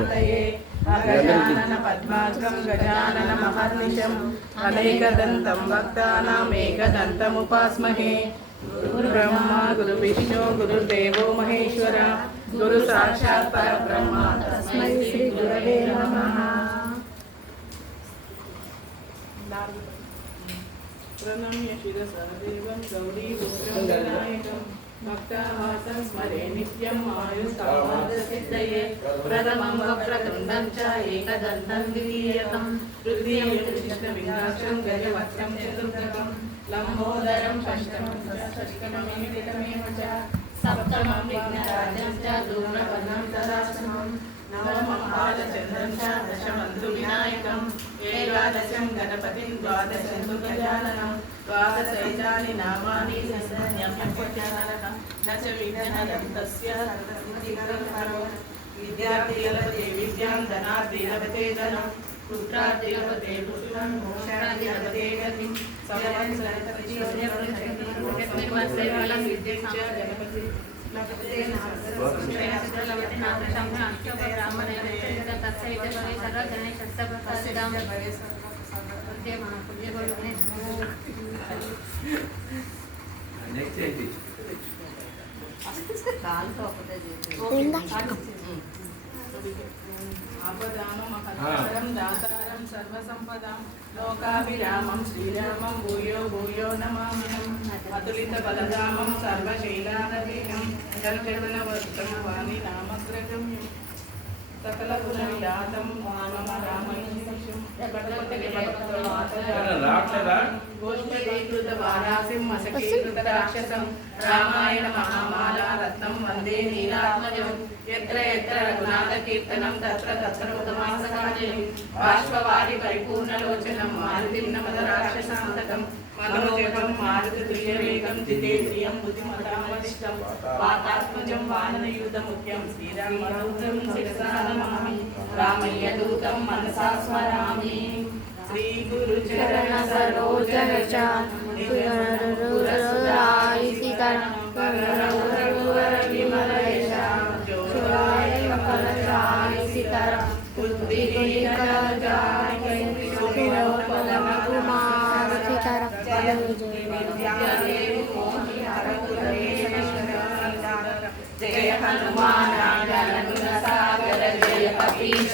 शान्तये अगजानन पद्मार्कं गजानन महर्निशम् अनेकदन्तं भक्तानाम् एकदन्तमुपास्महे। गुरुब्रह्मा गुरुविष्णु गुरुदेवो महेश्वर गुरु साक्षात् परब्रह्म तस्मै श्री गुरवे नमः। प्रणम्य शिरसा देवं गौरीपुत्रं गणायकं भक्तावासं स्मरे नित्यं आयुष्कामार्थसिद्धये। प्रथमं वक्रतुण्डं च एकदन्तं द्वितीयकं तृतीयं कृष्णविघ्नाक्षं गजवक्त्रं चतुर्थकं लम्बोदरं षष्ठमं षष्ठममेव च सप्तमं विघ्नराजं च धूम्रवर्णं तदाष्टमं नवमं बालचन्द्रं च दशमं तु विनायकम् एकादशं गणपतिं द्वादशं तु गजाननं द्वादशैतानि नामानि नित्यं न च विघ्नहरं तस्य विद्यार्थी लभते विद्यां धनार्थी लभते धनं पुत्रार्थी लभते पुत्रं मोक्षार्थी लभते गतिं आपदामं दातारं सर्वसंपदां लोकाभिरामं श्रीरामं भूयो भूयो नमाम्यहम् अतुलितबलधामं सर्वशैलानदीनं जलजनवस्त्रं वाणि नामग्रगम्यं सकलगुणविलातं मम रामैश्वरं गोष्ठीकृतवारासिं मशकीकृतराक्षसं रामायण महामाला रत्नं वन्दे नीलात्मजं यत्र यत्र रघुनाथकीर्तनं तत्र तत्र उतमासकाजयं बाष्पवारि परिपूर्णलोचनं मारुतिं नमत राक्षसान्तकं मनोजपं मारुततुल्यवेगं जितेन्द्रियं बुद्धिमतामधिष्ठं वातात्मजं वानरयूथमुख्यं श्रीरामदूतं शिरसा नमामि रामय्य दूतं मनसा स्मरामि। श्रीगुरुचरण सरोज जय हनुमान सागर जय कपीश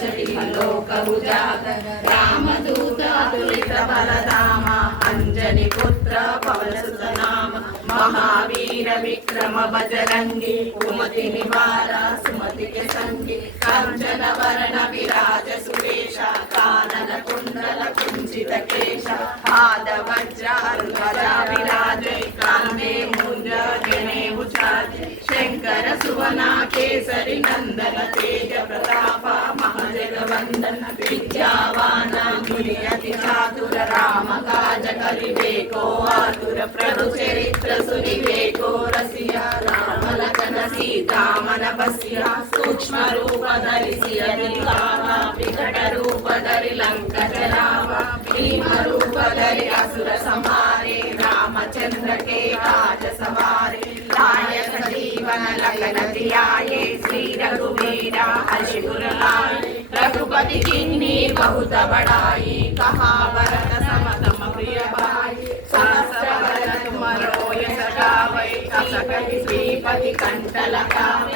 लोकभुजागर रामदूत अतुलित बलधाम अंजनी पुत्र पवनसुत नाम महावीर विक्रम बजरंगी कुमति निवार सुमति के संगी कंचन वरण विराज सुरेशा कानन कुंडल कुंचित केश पाद वज्र ध्वजा विराजय कांधे मूंज जनेऊ चार्ज शंकर सुवना केसरी नंदन तेज प्रताप महाजगवंदन विद्यावान गुणियति चातुर राम काज करिबेको आतुर प्रभु चरित्र सुनिबेको रसिया राम लखन सीता मन बसिया सूक्ष्म रूप धरिसिय दिखावा विकट रूप धरि लंक जरावा भीम रूप धरि असुर संहारे रामचंद्र के काज सवारे लायक जीवन लखन जियाए श्री रघुवीरा हर्षि उर लाए रघुपति किन्हीं बहुत बड़ाई कहा भरत सम तम प्रिय भाई सहस्र वदन तुम यश गावै कस कहि श्रीपति कंठ लगावै